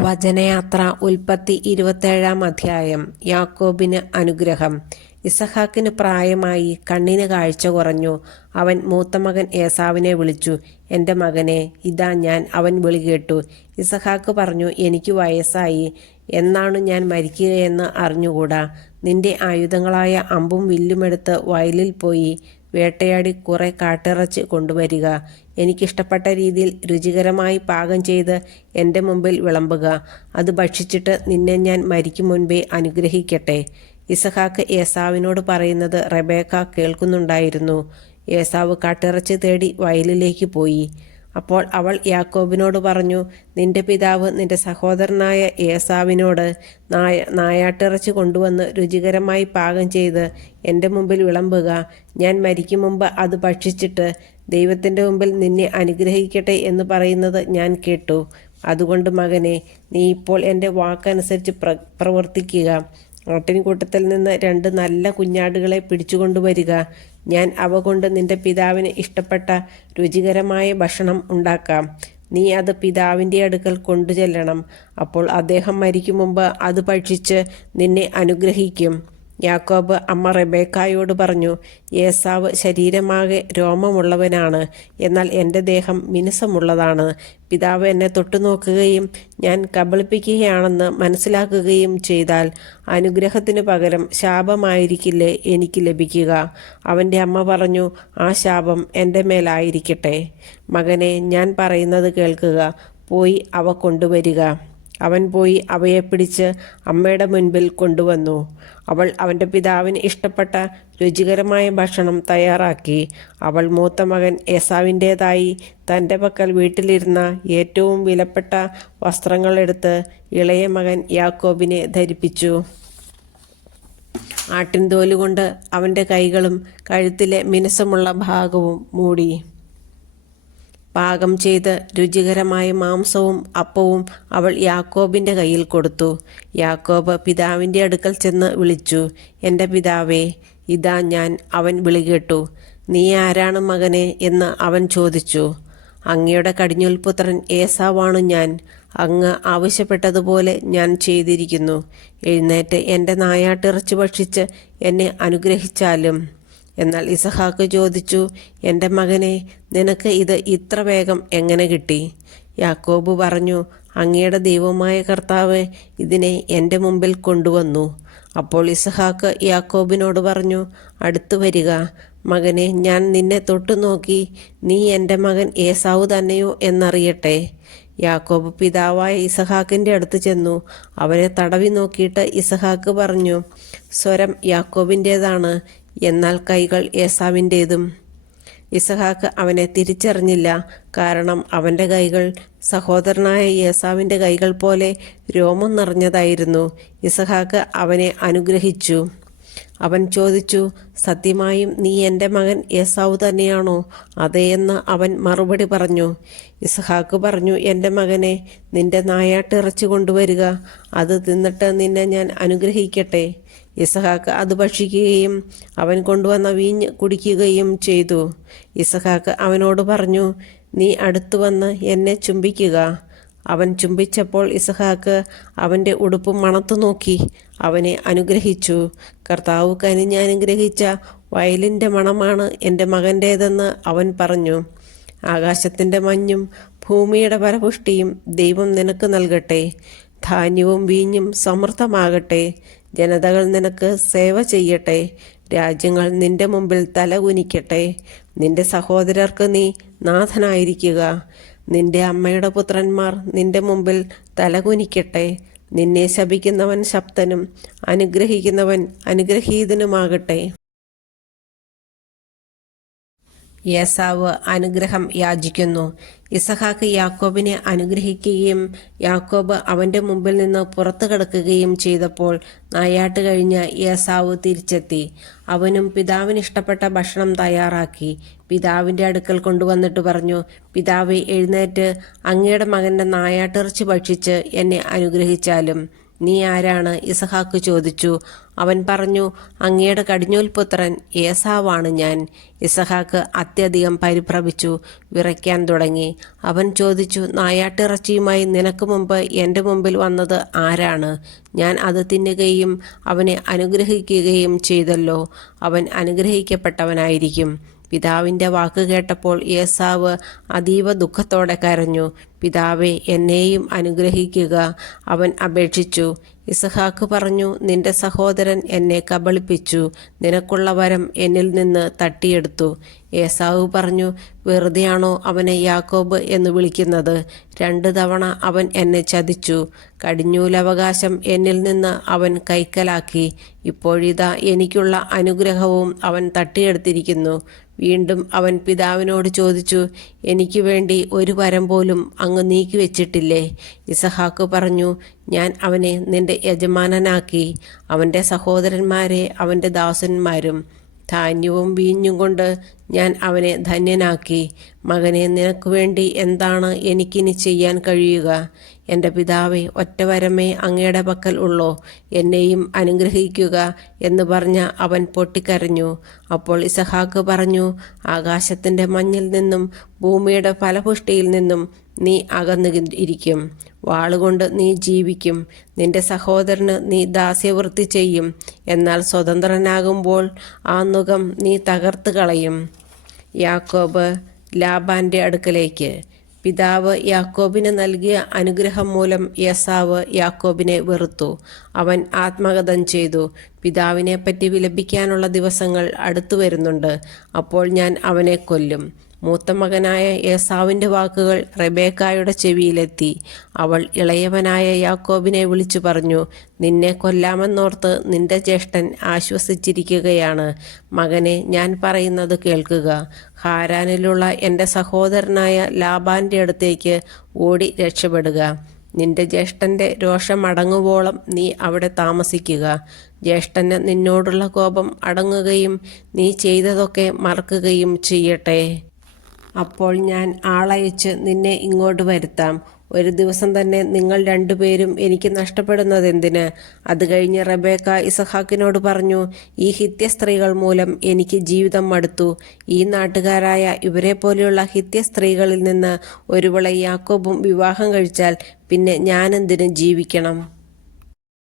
വചനയാത്ര ഉൽപ്പത്തി 27-ാം അധ്യായം. യാക്കോബിന് അനുഗ്രഹം. ഇസഹാക്കിന് പ്രായമായി, കണ്ണിന് കാഴ്ച കുറഞ്ഞു. അവൻ മൂത്തമകൻ ഏസാവിനെ വിളിച്ചു, എൻ്റെ മകനെ, ഇതാ ഞാൻ. അവൻ വിളി കേട്ടു. ഇസഹാക്ക് പറഞ്ഞു, എനിക്ക് വയസ്സായി, എന്നാണു ഞാൻ മരിക്കുകയെന്ന് അറിഞ്ഞുകൂടാ. നിന്റെ ആയുധങ്ങളായ അമ്പും വില്ലുമെടുത്ത് വയലിൽ പോയി വേട്ടയാടി കുറെ കാട്ടിറച്ചി കൊണ്ടുവരിക. എനിക്കിഷ്ടപ്പെട്ട രീതിയിൽ രുചികരമായി പാകം ചെയ്ത് എൻ്റെ മുമ്പിൽ വിളമ്പുക. അത് ഭക്ഷിച്ചിട്ട് നിന്നെ ഞാൻ മരിക്കും മുൻപേ അനുഗ്രഹിക്കട്ടെ. ഇസഹാക്ക് ഏസാവിനോട് പറയുന്നത് റെബേക്ക കേൾക്കുന്നുണ്ടായിരുന്നു. ഏസാവ് കാട്ടിറച്ചി തേടി വയലിലേക്ക് പോയി. അപ്പോൾ അവൾ യാക്കോബിനോട് പറഞ്ഞു, നിന്റെ പിതാവ് നിന്റെ സഹോദരനായ ഏസാവിനോട് നായാട്ടിറച്ചി കൊണ്ടുവന്ന് രുചികരമായി പാകം ചെയ്ത് എൻ്റെ മുമ്പിൽ വിളമ്പുക. ഞാൻ മരിക്കും മുമ്പ് അത് ഭക്ഷിച്ചിട്ട് ദൈവത്തിൻ്റെ മുമ്പിൽ നിന്നെ അനുഗ്രഹിക്കട്ടെ എന്ന് പറയുന്നത് ഞാൻ കേട്ടു. അതുകൊണ്ട് മകനെ, നീ ഇപ്പോൾ എൻ്റെ വാക്കനുസരിച്ച് പ്രവർത്തിക്കുക. ആട്ടിൻകൂട്ടത്തിൽ നിന്ന് 2 നല്ല കുഞ്ഞാടുകളെ പിടിച്ചുകൊണ്ടുവരിക. ഞാൻ അവ കൊണ്ട് നിന്റെ പിതാവിന് ഇഷ്ടപ്പെട്ട രുചികരമായ ഭക്ഷണം ഉണ്ടാക്കാം. നീ അത് പിതാവിൻ്റെ അടുക്കൽ കൊണ്ടുചെല്ലണം. അപ്പോൾ അദ്ദേഹം മരിക്കും മുമ്പ് അത് ഭക്ഷിച്ച് നിന്നെ അനുഗ്രഹിക്കും. യാക്കോബ് അമ്മ റെബേക്കായോട് പറഞ്ഞു, ഏസാവ് ശരീരമാകെ രോമമുള്ളവനാണ്, എന്നാൽ എൻ്റെ ദേഹം മിനുസമുള്ളതാണ്. പിതാവ് എന്നെ തൊട്ടുനോക്കുകയും ഞാൻ കബളിപ്പിക്കുകയാണെന്ന് മനസ്സിലാക്കുകയും ചെയ്താൽ അനുഗ്രഹത്തിനു പകരം ശാപമായിരിക്കില്ലേ എനിക്ക് ലഭിക്കുക? അവൻ്റെ അമ്മ പറഞ്ഞു, ആ ശാപം എൻ്റെ മേലായിരിക്കട്ടെ. മകനെ, ഞാൻ പറയുന്നത് കേൾക്കുക. പോയി അവ കൊണ്ടുവരിക. അവൻ പോയി അവയെ പിടിച്ച് അമ്മയുടെ മുൻപിൽ കൊണ്ടുവന്നു. അവൾ അവൻ്റെ പിതാവിന് ഇഷ്ടപ്പെട്ട രുചികരമായ ഭക്ഷണം തയ്യാറാക്കി. അവൾ മൂത്ത മകൻ ഏസാവിൻ്റേതായി തൻ്റെ പക്കൽ വീട്ടിലിരുന്ന ഏറ്റവും വിലപ്പെട്ട വസ്ത്രങ്ങളെടുത്ത് ഇളയ മകൻ യാക്കോബിനെ ധരിപ്പിച്ചു. ആട്ടിൻതോലുകൊണ്ട് അവൻ്റെ കൈകളും കഴുത്തിലെ മിനുസമുള്ള ഭാഗവും മൂടി. പാകം ചെയ്ത് രുചികരമായ മാംസവും അപ്പവും അവൾ യാക്കോബിൻ്റെ കയ്യിൽ കൊടുത്തു. യാക്കോബ് പിതാവിൻ്റെ അടുക്കൽ ചെന്ന് വിളിച്ചു, എൻ്റെ പിതാവേ, ഇതാ ഞാൻ. അവൻ വിളി കേട്ടു. നീ ആരാണ് മകനെ എന്ന് അവൻ ചോദിച്ചു. അങ്ങയുടെ കടിഞ്ഞൂൽപുത്രൻ ഏസാവാണു ഞാൻ. അങ്ങ് ആവശ്യപ്പെട്ടതുപോലെ ഞാൻ ചെയ്തിരിക്കുന്നു. എഴുന്നേറ്റ് എൻ്റെ നായാട്ടിറച്ചി ഭക്ഷിച്ച് എന്നെ അനുഗ്രഹിച്ചാലും. എന്നാൽ ഇസഹാക്ക് ചോദിച്ചു, എൻ്റെ മകനെ, നിനക്ക് ഇത് ഇത്ര വേഗം എങ്ങനെ കിട്ടി? യാക്കോബ് പറഞ്ഞു, അങ്ങയുടെ ദൈവമായ കർത്താവ് ഇതിനെ എൻ്റെ മുമ്പിൽ കൊണ്ടുവന്നു. അപ്പോൾ ഇസഹാക്ക് യാക്കോബിനോട് പറഞ്ഞു, അടുത്തു വരിക. മകനെ, ഞാൻ നിന്നെ തൊട്ടു നോക്കി നീ എൻ്റെ മകൻ ഏസാവ് തന്നെയോ എന്നറിയട്ടെ. യാക്കോബ് പിതാവായ ഇസഹാക്കിൻ്റെ അടുത്ത് ചെന്നു. അവനെ തടവി നോക്കിയിട്ട് ഇസഹാക്ക് പറഞ്ഞു, സ്വരം യാക്കോബിൻ്റേതാണ്, എന്നാൽ കൈകൾ ഏസാവിൻ്റേതും. ഇസഹാക്ക് അവനെ തിരിച്ചറിഞ്ഞില്ല, കാരണം അവൻ്റെ കൈകൾ സഹോദരനായ ഏസാവിൻ്റെ കൈകൾ പോലെ രോമം നിറഞ്ഞതായിരുന്നു. ഇസഹാക്ക് അവനെ അനുഗ്രഹിച്ചു. അവൻ ചോദിച്ചു, സത്യമായും നീ എൻ്റെ മകൻ ഏസാവ് തന്നെയാണോ? അതേയെന്ന് അവൻ മറുപടി പറഞ്ഞു. ഇസഹാക്ക് പറഞ്ഞു, എൻ്റെ മകനെ, നിന്റെ നായാട്ടിറച്ചി കൊണ്ടുവരിക. അത് തിന്നിട്ട് നിന്നെ ഞാൻ അനുഗ്രഹിക്കട്ടെ. ഇസഹാക്ക് അത് ഭക്ഷിക്കുകയും അവൻ കൊണ്ടുവന്ന വീഞ്ഞ് കുടിക്കുകയും ചെയ്തു. ഇസഹാക്ക് അവനോട് പറഞ്ഞു, നീ അടുത്തു വന്ന് എന്നെ ചുംബിക്കുക. അവൻ ചുംബിച്ചപ്പോൾ ഇസഹാക്ക് അവൻ്റെ ഉടുപ്പ് മണത്തു നോക്കി അവനെ അനുഗ്രഹിച്ചു. കർത്താവ് കനിഞ്ഞ് അനുഗ്രഹിച്ച വയലിൻ്റെ മണമാണ് എൻ്റെ മകൻ്റേതെന്ന് അവൻ പറഞ്ഞു. ആകാശത്തിൻ്റെ മഞ്ഞും ഭൂമിയുടെ ഫലപുഷ്ടിയും ദൈവം നിനക്ക് നൽകട്ടെ. ധാന്യവും വീഞ്ഞും സമൃദ്ധമാകട്ടെ. ജനതകൾ നിനക്ക് സേവ ചെയ്യട്ടെ. രാജ്യങ്ങൾ നിന്റെ മുമ്പിൽ തലകുനിക്കട്ടെ. നിന്റെ സഹോദരർക്ക് നീ നാഥനായിരിക്കുക. നിന്റെ അമ്മയുടെ പുത്രന്മാർ നിന്റെ മുമ്പിൽ തലകുനിക്കട്ടെ. നിന്നെ ശപിക്കുന്നവൻ ശപ്തനും അനുഗ്രഹിക്കുന്നവൻ അനുഗ്രഹീതനുമാകട്ടെ. ഏസാവ് അനുഗ്രഹം യാചിക്കുന്നു. ഇസഹാക്ക് യാക്കോബിനെ അനുഗ്രഹിക്കുകയും യാക്കോബ് അവൻ്റെ മുമ്പിൽ നിന്ന് പുറത്തു കടക്കുകയും ചെയ്തപ്പോൾ നായാട്ട് കഴിഞ്ഞ് ഏസാവ് തിരിച്ചെത്തി. അവനും പിതാവിന് ഇഷ്ടപ്പെട്ട ഭക്ഷണം തയ്യാറാക്കി പിതാവിൻ്റെ അടുക്കൽ കൊണ്ടുവന്നിട്ട് പറഞ്ഞു, പിതാവേ, എഴുന്നേറ്റ് അങ്ങയുടെ മകൻ്റെ നായാട്ടിറച്ചി ഭക്ഷിച്ച് എന്നെ അനുഗ്രഹിച്ചാലും. നീ ആരാണ്? ഇസഹാക്ക് ചോദിച്ചു. അവൻ പറഞ്ഞു, അങ്ങയുടെ കടിഞ്ഞൂൽ പുത്രൻ ഏസാവാണ് ഞാൻ. ഇസഹാക്ക് അത്യധികം പരിഭ്രമിച്ചു വിറയ്ക്കാൻ തുടങ്ങി. അവൻ ചോദിച്ചു, നായാട്ടിറച്ചിയുമായി നിനക്ക് മുമ്പ് എൻ്റെ മുമ്പിൽ വന്നത് ആരാണ്? ഞാൻ അത് തിന്നുകയും അവനെ അനുഗ്രഹിക്കുകയും ചെയ്തല്ലോ. അവൻ അനുഗ്രഹിക്കപ്പെട്ടവനായിരിക്കും. പിതാവിൻ്റെ വാക്ക് കേട്ടപ്പോൾ ഏസാവ് അതീവ ദുഃഖത്തോടെ കരഞ്ഞു. പിതാവേ, എന്നെയും അനുഗ്രഹിക്കുക, അവൻ അപേക്ഷിച്ചു. ഇസഹാക്ക് പറഞ്ഞു, നിന്റെ സഹോദരൻ എന്നെ കബളിപ്പിച്ചു, നിനക്കുള്ള വരം എന്നിൽ നിന്ന് തട്ടിയെടുത്തു. ഏസാവ് പറഞ്ഞു, വെറുതെയാണോ അവനെ യാക്കോബ് എന്ന് വിളിക്കുന്നത്? 2 തവണ അവൻ എന്നെ ചതിച്ചു. കടിഞ്ഞൂലവകാശം എന്നിൽ നിന്ന് അവൻ കൈക്കലാക്കി. ഇപ്പോഴിതാ എനിക്കുള്ള അനുഗ്രഹവും അവൻ തട്ടിയെടുത്തിരിക്കുന്നു. വീണ്ടും അവൻ പിതാവിനോട് ചോദിച്ചു, എനിക്ക് വേണ്ടി ഒരു വരം പോലും അങ്ങ് നീക്കിവെച്ചിട്ടില്ലേ? ഇസഹാക്ക് പറഞ്ഞു, ഞാൻ അവനെ നിന്റെ യജമാനനാക്കി, അവൻ്റെ സഹോദരന്മാരെ അവൻ്റെ ദാസന്മാരും, ധാന്യവും വീഞ്ഞും കൊണ്ട് ഞാൻ അവനെ ധന്യനാക്കി. മകനെ, നിനക്ക് വേണ്ടി എന്താണ് എനിക്കിനി ചെയ്യാൻ കഴിയുക? എൻ്റെ പിതാവേ, ഒറ്റ വരമേ അങ്ങയുടെ പക്കൽ ഉള്ളോ? എന്നെയും അനുഗ്രഹിക്കുക എന്ന് പറഞ്ഞ അവൻ പൊട്ടിക്കരഞ്ഞു. അപ്പോൾ ഇസഹാക്ക് പറഞ്ഞു, ആകാശത്തിൻ്റെ മഞ്ഞിൽ നിന്നും ഭൂമിയുടെ ഫലപുഷ്ടിയിൽ നിന്നും നീ അകന്നു ഇരിക്കും. വാളുകൊണ്ട് നീ ജീവിക്കും. നിന്റെ സഹോദരന് നീ ദാസ്യവൃത്തി ചെയ്യും. എന്നാൽ സ്വതന്ത്രനാകുമ്പോൾ ആ നുകം നീ തകർത്ത് കളയും. യാക്കോബ് ലാബാന്റെ അടുക്കലേക്ക്. പിതാവ് യാക്കോബിന് നൽകിയ അനുഗ്രഹം മൂലം ഏസാവ് യാക്കോബിനെ വെറുത്തു. അവൻ ആത്മഗതം ചെയ്തു. പിതാവിനെപ്പറ്റി വിലപിക്കാനുള്ള ദിവസങ്ങൾ അടുത്തു വരുന്നുണ്ട്. അപ്പോൾ ഞാൻ അവനെ കൊല്ലും. മൂത്ത മകനായ ഏസാവിൻ്റെ വാക്കുകൾ റെബേക്കായുടെ ചെവിയിലെത്തി. അവൾ ഇളയവനായ യാക്കോബിനെ വിളിച്ചു പറഞ്ഞു, നിന്നെ കൊല്ലാമെന്നോർത്ത് നിന്റെ ജ്യേഷ്ഠൻ ആശ്വസിച്ചിരിക്കുകയാണ്. മകനെ, ഞാൻ പറയുന്നത് കേൾക്കുക. ഹാരാനിലുള്ള എൻ്റെ സഹോദരനായ ലാബാൻ്റെ അടുത്തേക്ക് ഓടി രക്ഷപ്പെടുക. നിന്റെ ജ്യേഷ്ഠൻ്റെ രോഷമടങ്ങുവോളം നീ അവിടെ താമസിക്കുക. ജ്യേഷ്ഠന് നിന്നോടുള്ള കോപം അടങ്ങുകയും നീ ചെയ്തതൊക്കെ മറക്കുകയും ചെയ്യട്ടെ. അപ്പോൾ ഞാൻ ആളയച്ച് നിന്നെ ഇങ്ങോട്ട് വരുത്താം. ഒരു ദിവസം തന്നെ നിങ്ങൾ 2 പേരും എനിക്ക് നഷ്ടപ്പെടുന്നതെന്തിന്? അത് കഴിഞ്ഞ് റെബേക്ക ഇസഹാക്കിനോട് പറഞ്ഞു, ഈ ഹിത്യ സ്ത്രീകൾ മൂലം എനിക്ക് ജീവിതം മടുത്തു. ഈ നാട്ടുകാരായ ഇവരെ പോലെയുള്ള ഹിത്യ സ്ത്രീകളിൽ നിന്ന് ഒരുവളെ യാക്കോബും വിവാഹം കഴിച്ചാൽ പിന്നെ ഞാനെന്തിനു ജീവിക്കണം?